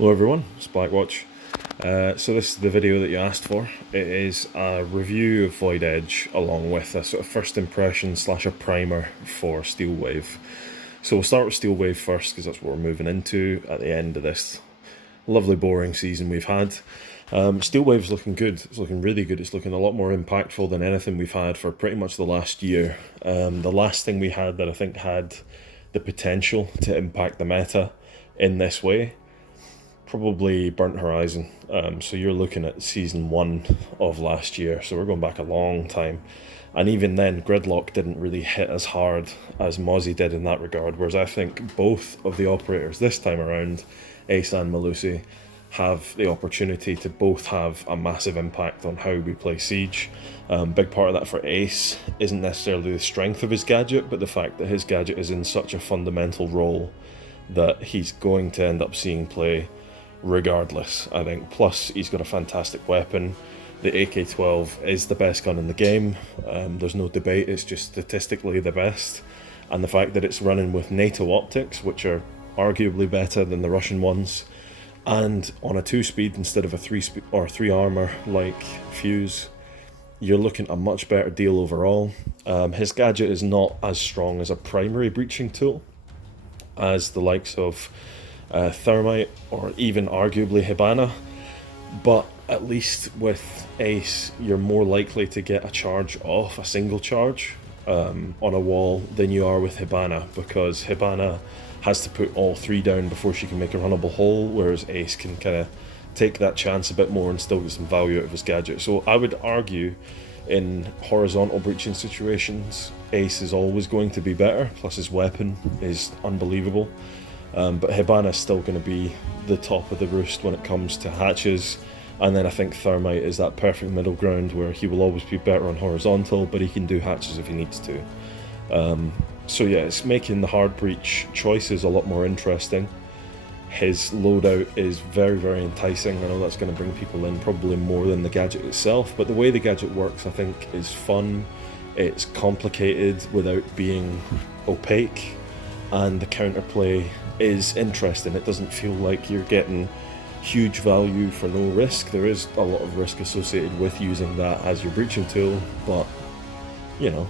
Hello everyone, it's Blackwatch. So this is the video that you asked for. It is a review of Void Edge along with a sort of first impression / a primer for Steel Wave. So we'll start with Steel Wave first because that's what we're moving into at the end of this lovely boring season we've had. Steel Wave's looking good, it's looking really good, it's looking a lot more impactful than anything we've had for pretty much the last year. The last thing we had that I think had the potential to impact the meta in this way, probably Burnt Horizon. So you're looking at season 1 of last year, so we're going back a long time. And even then, Gridlock didn't really hit as hard as Mozzie did in that regard, whereas I think both of the operators this time around, Ace and Melusi, have the opportunity to both have a massive impact on how we play Siege. Big part of that for Ace isn't necessarily the strength of his gadget, but the fact that his gadget is in such a fundamental role that he's going to end up seeing play regardless, I think. Plus, he's got a fantastic weapon. The AK-12 is the best gun in the game. There's no debate, it's just statistically the best. And the fact that it's running with NATO optics, which are arguably better than the Russian ones, and on a 2-speed instead of a 3-speed or 3 armor like Fuse, you're looking at a much better deal overall. His gadget is not as strong as a primary breaching tool as the likes of Thermite or even arguably Hibana, but at least with Ace you're more likely to get a charge off, a single charge on a wall, than you are with Hibana, because Hibana has to put all 3 down before she can make a runnable hole, whereas Ace can kind of take that chance a bit more and still get some value out of his gadget. So I would argue in horizontal breaching situations Ace is always going to be better, plus his weapon is unbelievable. But Hibana is still going to be the top of the roost when it comes to hatches, and then I think Thermite is that perfect middle ground where he will always be better on horizontal, but he can do hatches if he needs to. So yeah, it's making the hard breach choices a lot more interesting. His loadout is very, very enticing. I know that's going to bring people in probably more than the gadget itself, but the way the gadget works I think is fun, it's complicated without being opaque, and the counterplay is interesting. It doesn't feel like you're getting huge value for no risk. There is a lot of risk associated with using that as your breaching tool, but you know,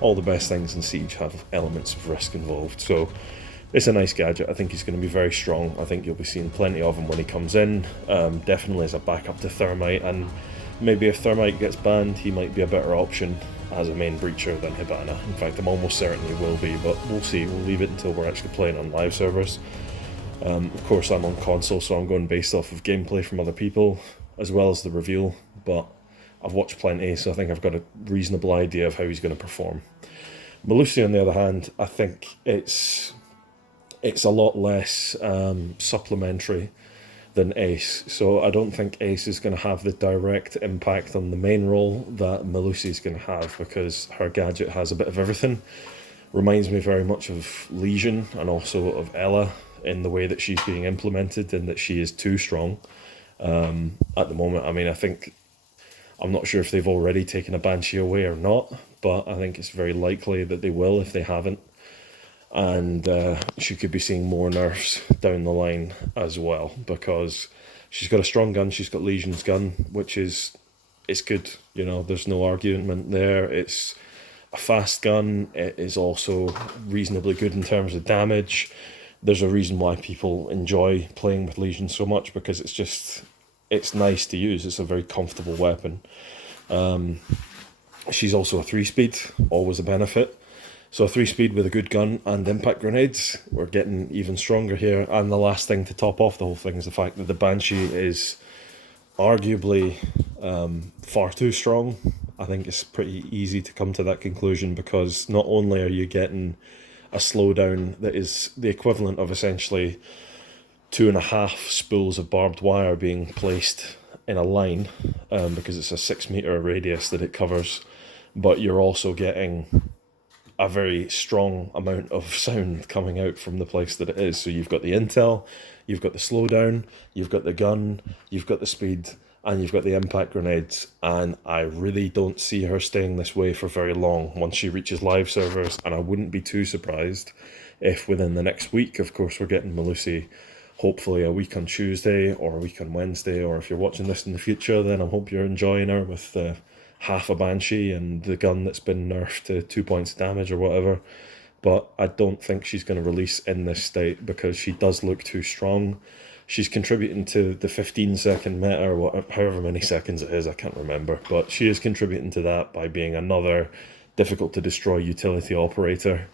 all the best things in Siege have elements of risk involved. So it's a nice gadget. I think he's going to be very strong. I think you'll be seeing plenty of him when he comes in, definitely as a backup to Thermite, and maybe if Thermite gets banned he might be a better option as a main breacher than Hibana. In fact, I'm almost certain he will be, but we'll see. We'll leave it until we're actually playing on live servers. Of course, I'm on console, so I'm going based off of gameplay from other people, as well as the reveal, but I've watched plenty, so I think I've got a reasonable idea of how he's going to perform. Melusi, on the other hand, I think it's a lot less supplementary than Ace, so I don't think Ace is going to have the direct impact on the main role that Melusi is going to have, because her gadget has a bit of everything. Reminds me very much of Legion and also of Ella in the way that she's being implemented, and that she is too strong at the moment. I mean, I'm not sure if they've already taken a Banshee away or not, but I think it's very likely that they will if they haven't. And she could be seeing more nerfs down the line as well, because she's got a strong gun, she's got Legion's gun, which is, it's good, you know, there's no argument there. It's a fast gun, it is also reasonably good in terms of damage. There's a reason why people enjoy playing with Legion so much, because it's nice to use, it's a very comfortable weapon. She's also a 3-speed, always a benefit. So a 3-speed with a good gun and impact grenades, we're getting even stronger here. And the last thing to top off the whole thing is the fact that the Banshee is arguably far too strong. I think it's pretty easy to come to that conclusion, because not only are you getting a slowdown that is the equivalent of essentially 2.5 spools of barbed wire being placed in a line, because it's a 6-meter radius that it covers, but you're also getting a very strong amount of sound coming out from the place that it is. So you've got the intel, you've got the slowdown, you've got the gun, you've got the speed, and you've got the impact grenades, and I really don't see her staying this way for very long once she reaches live servers, and I wouldn't be too surprised if within the next week, of course we're getting Melusi hopefully a week on Tuesday or a week on Wednesday, or if you're watching this in the future, then I hope you're enjoying her with half a Banshee and the gun that's been nerfed to 2 points of damage or whatever. But I don't think she's going to release in this state because she does look too strong. She's contributing to the 15-second meta, or whatever, however many seconds it is, I can't remember. But she is contributing to that by being another difficult to destroy utility operator.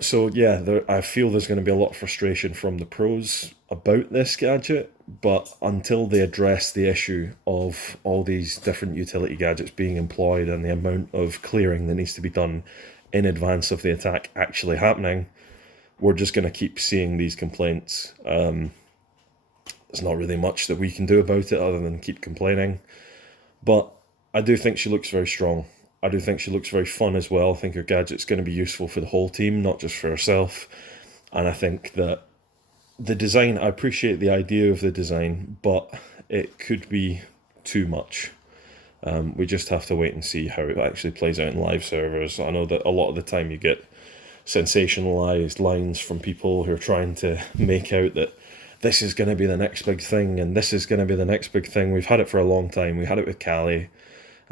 So yeah, I feel there's going to be a lot of frustration from the pros about this gadget, but until they address the issue of all these different utility gadgets being employed and the amount of clearing that needs to be done in advance of the attack actually happening, we're just going to keep seeing these complaints. There's not really much that we can do about it other than keep complaining. But I do think she looks very strong. I do think she looks very fun as well. I think her gadget's going to be useful for the whole team, not just for herself. And I think that the design, I appreciate the idea of the design, but it could be too much. We just have to wait and see how it actually plays out in live servers. I know that a lot of the time you get sensationalized lines from people who are trying to make out that this is going to be the next big thing and this is going to be the next big thing. We've had it for a long time. We had it with Callie.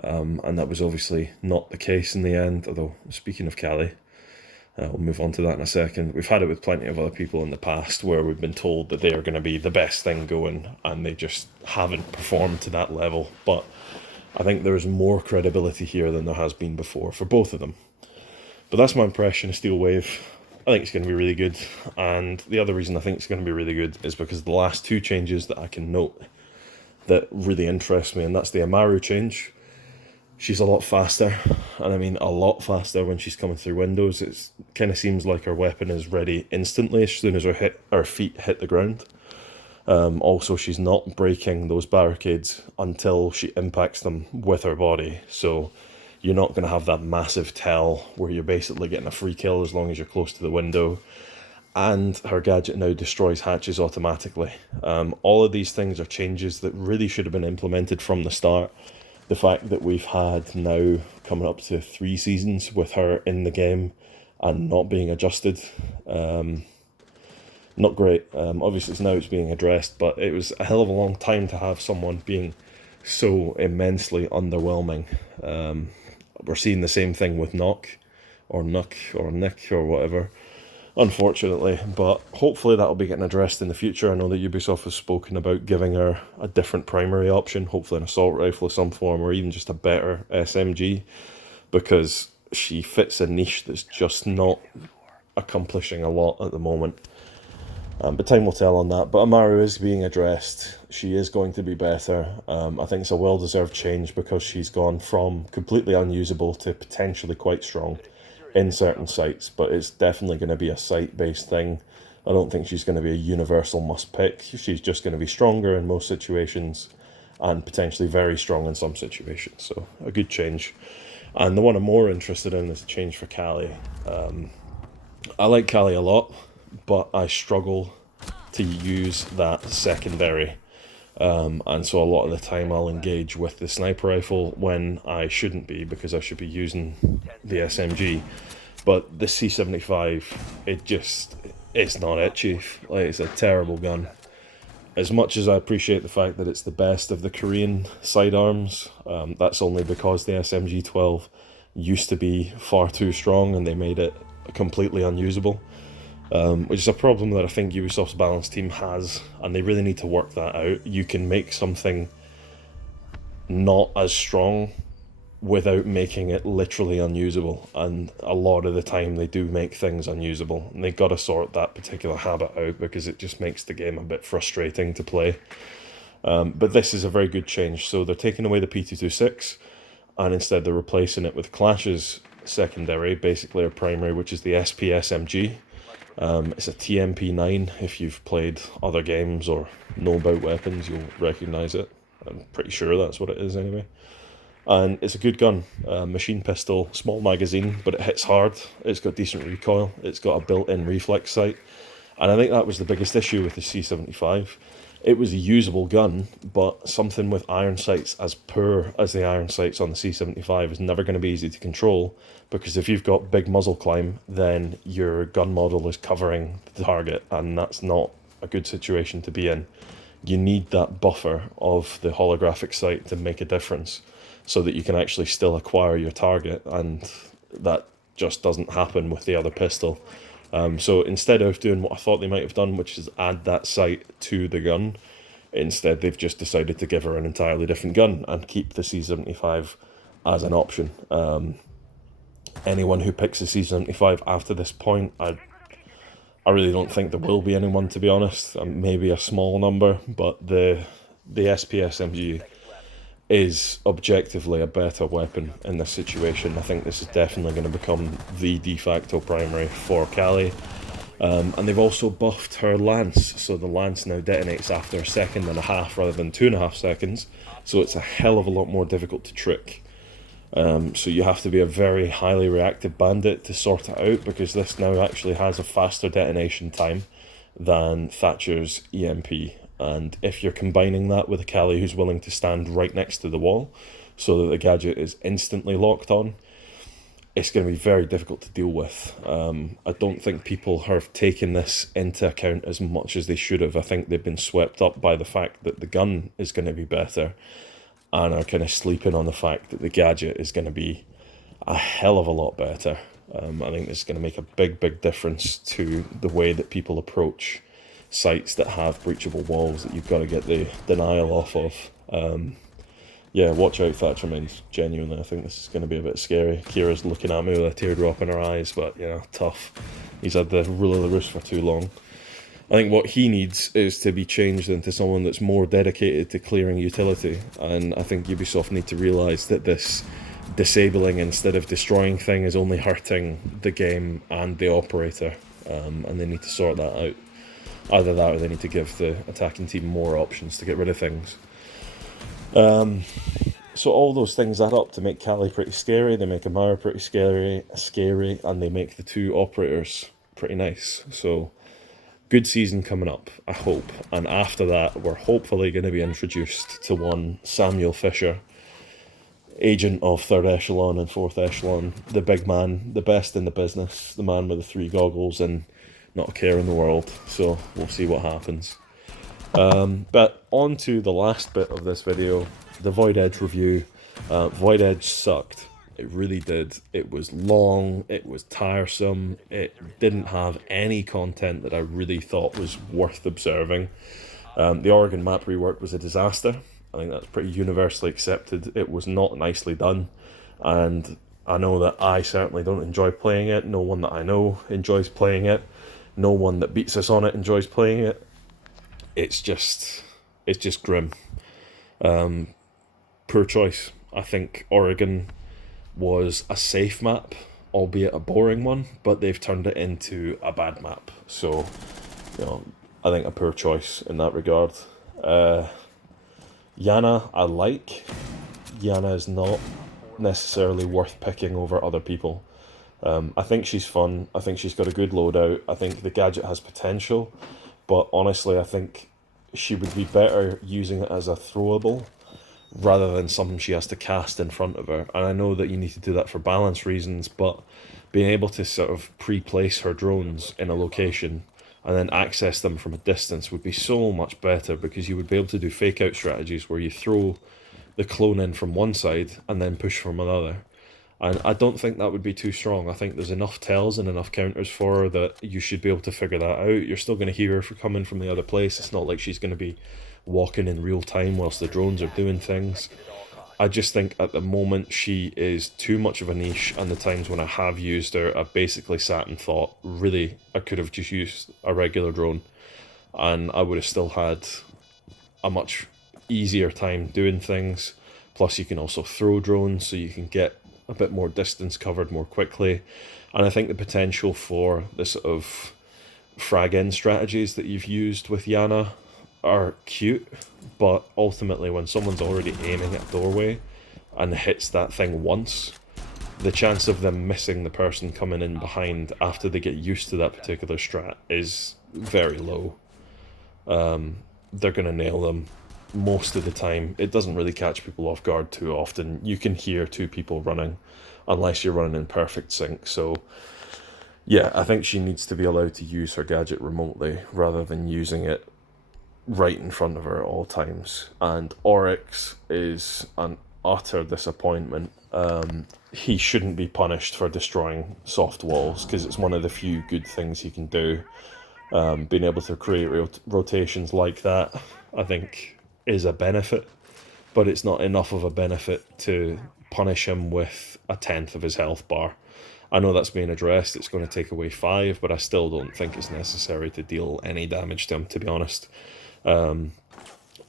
And that was obviously not the case in the end, although speaking of Callie, we'll move on to that in a second. We've had it with plenty of other people in the past where we've been told that they are going to be the best thing going and they just haven't performed to that level. But I think there's more credibility here than there has been before for both of them. But that's my impression of Steel Wave. I think it's going to be really good. And the other reason I think it's going to be really good is because the last two changes that I can note that really interest me, and that's the Amaru change. She's a lot faster, and I mean a lot faster when she's coming through windows. It kind of seems like her weapon is ready instantly as soon as her feet hit the ground. Also, she's not breaking those barricades until she impacts them with her body, so you're not going to have that massive tell where you're basically getting a free kill as long as you're close to the window. And her gadget now destroys hatches automatically. All of these things are changes that really should have been implemented from the start. The fact that we've had now coming up to 3 seasons with her in the game and not being adjusted, not great. Obviously now it's being addressed, but it was a hell of a long time to have someone being so immensely underwhelming. We're seeing the same thing with Nock, or Nuck, or Nick, or whatever, unfortunately, but hopefully that'll be getting addressed in the future. I know that Ubisoft has spoken about giving her a different primary option, hopefully an assault rifle of some form, or even just a better SMG, because she fits a niche that's just not accomplishing a lot at the moment. But time will tell on that. But Amaru is being addressed. She is going to be better. I think it's a well-deserved change because she's gone from completely unusable to potentially quite strong in certain sites, but it's definitely going to be a site-based thing. I don't think she's going to be a universal must-pick. She's just going to be stronger in most situations and potentially very strong in some situations. So a good change. And the one I'm more interested in is a change for Callie. I like Callie a lot, but I struggle to use that secondary. And so a lot of the time I'll engage with the sniper rifle when I shouldn't be, because I should be using the SMG. But the C75, it's not it, Chief. Like, it's a terrible gun. As much as I appreciate the fact that it's the best of the Korean sidearms, that's only because the SMG-12 used to be far too strong and they made it completely unusable. Which is a problem that I think Ubisoft's balance team has, and they really need to work that out. You can make something not as strong without making it literally unusable, and a lot of the time they do make things unusable, and they've got to sort that particular habit out because it just makes the game a bit frustrating to play. But this is a very good change. So they're taking away the P226, and instead they're replacing it with Clash's secondary, basically a primary, which is the SPSMG. It's a TMP9. If you've played other games or know about weapons, you'll recognise it. I'm pretty sure that's what it is anyway. And it's a good gun. Machine pistol, small magazine, but it hits hard. It's got decent recoil. It's got a built-in reflex sight. And I think that was the biggest issue with the C75. It was a usable gun, but something with iron sights as poor as the iron sights on the C75 is never going to be easy to control, because if you've got big muzzle climb, then your gun model is covering the target, and that's not a good situation to be in. You need that buffer of the holographic sight to make a difference so that you can actually still acquire your target, and that just doesn't happen with the other pistol. So instead of doing what I thought they might have done, which is add that sight to the gun, instead they've just decided to give her an entirely different gun and keep the C75 as an option. Anyone who picks a C75 after this point, I really don't think there will be anyone, to be honest. Maybe a small number, but the SPSMG is objectively a better weapon in this situation. I think this is definitely going to become the de facto primary for Callie. And they've also buffed her lance, so the lance now detonates after a second and a half rather than 2.5 seconds, so it's a hell of a lot more difficult to trick. So you have to be a very highly reactive bandit to sort it out, because this now actually has a faster detonation time than Thatcher's EMP. And if you're combining that with a Callie who's willing to stand right next to the wall so that the gadget is instantly locked on, it's going to be very difficult to deal with. I don't think people have taken this into account as much as they should have. I think they've been swept up by the fact that the gun is going to be better, and are kind of sleeping on the fact that the gadget is going to be a hell of a lot better. I think this is going to make a big difference to the way that people approach sites that have breachable walls that you've got to get the denial off of. Yeah, watch out, Thatcher Mines. Genuinely, I think this is going to be a bit scary. Kira's looking at me with a teardrop in her eyes, but, you know, tough. He's had the rule of the roost for too long. I think what he needs is to be changed into someone that's more dedicated to clearing utility, and I think Ubisoft need to realise that this disabling instead of destroying thing is only hurting the game and the operator, and they need to sort that out. Either that, or they need to give the attacking team more options to get rid of things. So all those things add up to make Callie pretty scary, they make Amara pretty scary, and they make the two operators pretty nice. So, good season coming up, I hope. And after that, we're hopefully going to be introduced to one Samuel Fisher, agent of 3rd Echelon and 4th Echelon, the big man, the best in the business, the man with the 3 goggles and not a care in the world. So, we'll see what happens. But on to the last bit of this video, the Void Edge review. Void Edge sucked. It really did. It was long, it was tiresome, it didn't have any content that I really thought was worth observing. The Oregon map rework was a disaster. I think that's pretty universally accepted. It was not nicely done, and I know that I certainly don't enjoy playing it. No one that I know enjoys playing it. No one that beats us on it enjoys playing it. It's just grim. Poor choice. I think Oregon was a safe map, albeit a boring one, but they've turned it into a bad map. So, you know, I think a poor choice in that regard. Yana, I like. Yana is not necessarily worth picking over other people. I think she's fun. I think she's got a good loadout. I think the gadget has potential. But honestly, I think she would be better using it as a throwable rather than something she has to cast in front of her. And I know that you need to do that for balance reasons, but being able to sort of pre-place her drones in a location and then access them from a distance would be so much better, because you would be able to do fake-out strategies where you throw the clone in from one side and then push from another. And I don't think that would be too strong. I think there's enough tells and enough counters for her that you should be able to figure that out. You're still going to hear her coming from the other place. It's not like she's going to be walking in real time whilst the drones are doing things. I just think at the moment she is too much of a niche, and the times when I have used her, I've basically sat and thought, really, I could have just used a regular drone and I would have still had a much easier time doing things. Plus you can also throw drones, so you can get a bit more distance covered more quickly. And I think the potential for the sort of frag-in strategies that you've used with Yana are cute, but ultimately when someone's already aiming at a doorway and hits that thing once, the chance of them missing the person coming in behind after they get used to that particular strat is very low. They're going to nail them most of the time. It doesn't really catch people off guard too often. You can hear 2 people running unless you're running in perfect sync. So Yeah, I think she needs to be allowed to use her gadget remotely rather than using it right in front of her at all times. And Oryx is an utter disappointment. He shouldn't be punished for destroying soft walls because it's one of the few good things he can do. Being able to create rotations like that, I think, is a benefit, but it's not enough of a benefit to punish him with a tenth of his health bar. I know that's being addressed, it's going to take away 5, but I still don't think it's necessary to deal any damage to him, to be honest. The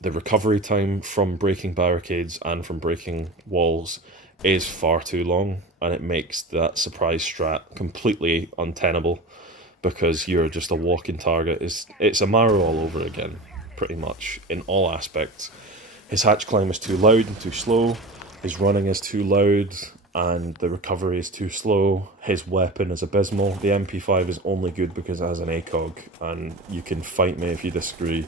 recovery time from breaking barricades and from breaking walls is far too long, and it makes that surprise strat completely untenable because you're just a walking target. It's a Mario all over again, pretty much, in all aspects. His hatch climb is too loud and too slow, his running is too loud, and the recovery is too slow. His weapon is abysmal. The MP5 is only good because it has an ACOG, and you can fight me if you disagree,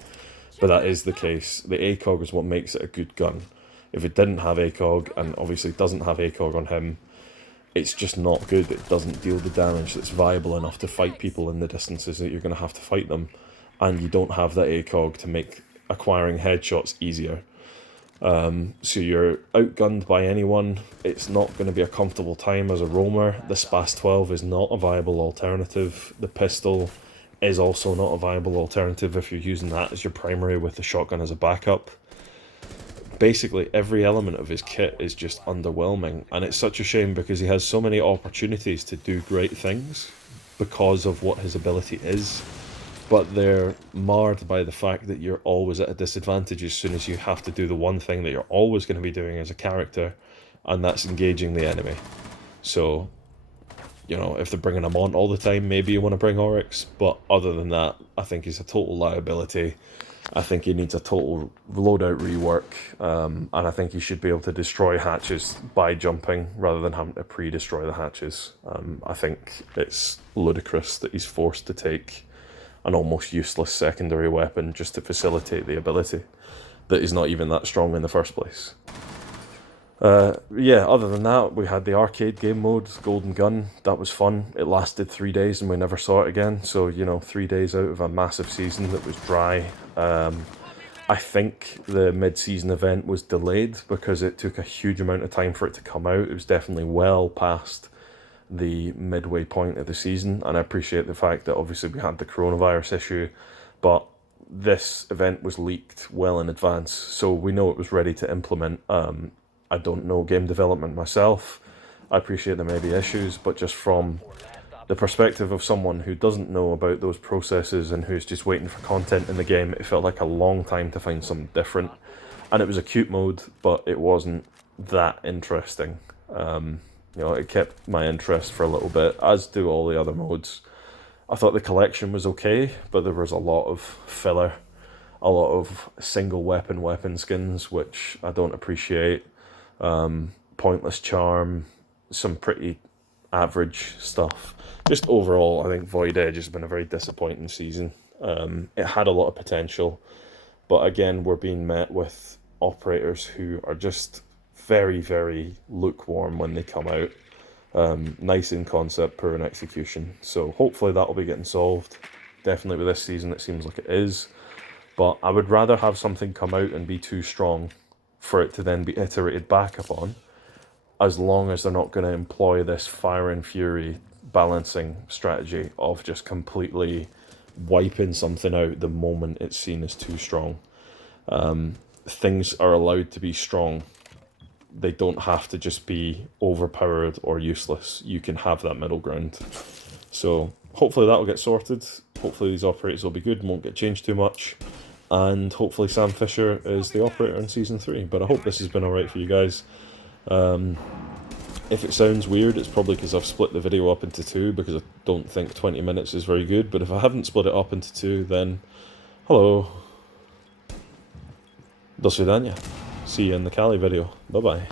but that is the case. The ACOG is what makes it a good gun. If it didn't have ACOG, and obviously it doesn't have ACOG on him, it's just not good. It doesn't deal the damage that's viable enough to fight people in the distances that you're going to have to fight them, and you don't have that ACOG to make acquiring headshots easier. So you're outgunned by anyone. It's not going to be a comfortable time as a roamer. The Spas 12 is not a viable alternative. The pistol is also not a viable alternative if you're using that as your primary with the shotgun as a backup. Basically, every element of his kit is just underwhelming, and it's such a shame because he has so many opportunities to do great things because of what his ability is, but they're marred by the fact that you're always at a disadvantage as soon as you have to do the one thing that you're always going to be doing as a character, and that's engaging the enemy. So, you know, if they're bringing him on all the time, maybe you want to bring Oryx, but other than that, I think he's a total liability. I think he needs a total loadout rework, and I think he should be able to destroy hatches by jumping rather than having to pre-destroy the hatches. I think it's ludicrous that he's forced to take an almost useless secondary weapon just to facilitate the ability that is not even that strong in the first place. Yeah, other than that, we had the arcade game mode, Golden Gun. That was fun. It lasted 3 days and we never saw it again. So, you know, 3 days out of a massive season that was dry. I think the mid-season event was delayed because it took a huge amount of time for it to come out. It was definitely well past the midway point of the season, and I appreciate the fact that obviously we had the coronavirus issue, but this event was leaked well in advance, so we know it was ready to implement. I don't know game development myself. I appreciate there may be issues, but just from the perspective of someone who doesn't know about those processes and who's just waiting for content in the game, it felt like a long time to find something different. And it was a cute mode, but it wasn't that interesting. You know, it kept my interest for a little bit, as do all the other modes. I thought the collection was okay, but there was a lot of filler, a lot of single weapon skins, which I don't appreciate. Pointless charm, some pretty average stuff. Just overall, I think Void Edge has been a very disappointing season. It had a lot of potential, but again, we're being met with operators who are just very, very lukewarm when they come out. Nice in concept, poor in execution. So hopefully that will be getting solved. Definitely with this season, it seems like it is. But I would rather have something come out and be too strong for it to then be iterated back upon, as long as they're not going to employ this fire and fury balancing strategy of just completely wiping something out the moment it's seen as too strong. Things are allowed to be strong. They don't have to just be overpowered or useless. You can have that middle ground. So hopefully that will get sorted. Hopefully these operators will be good and won't get changed too much. And hopefully Sam Fisher is the operator in Season 3. But I hope this has been alright for you guys. If it sounds weird, it's probably because I've split the video up into 2, because I don't think 20 minutes is very good. But if I haven't split it up into 2, then hello. Do svidania. See you in the Cali video. Bye bye.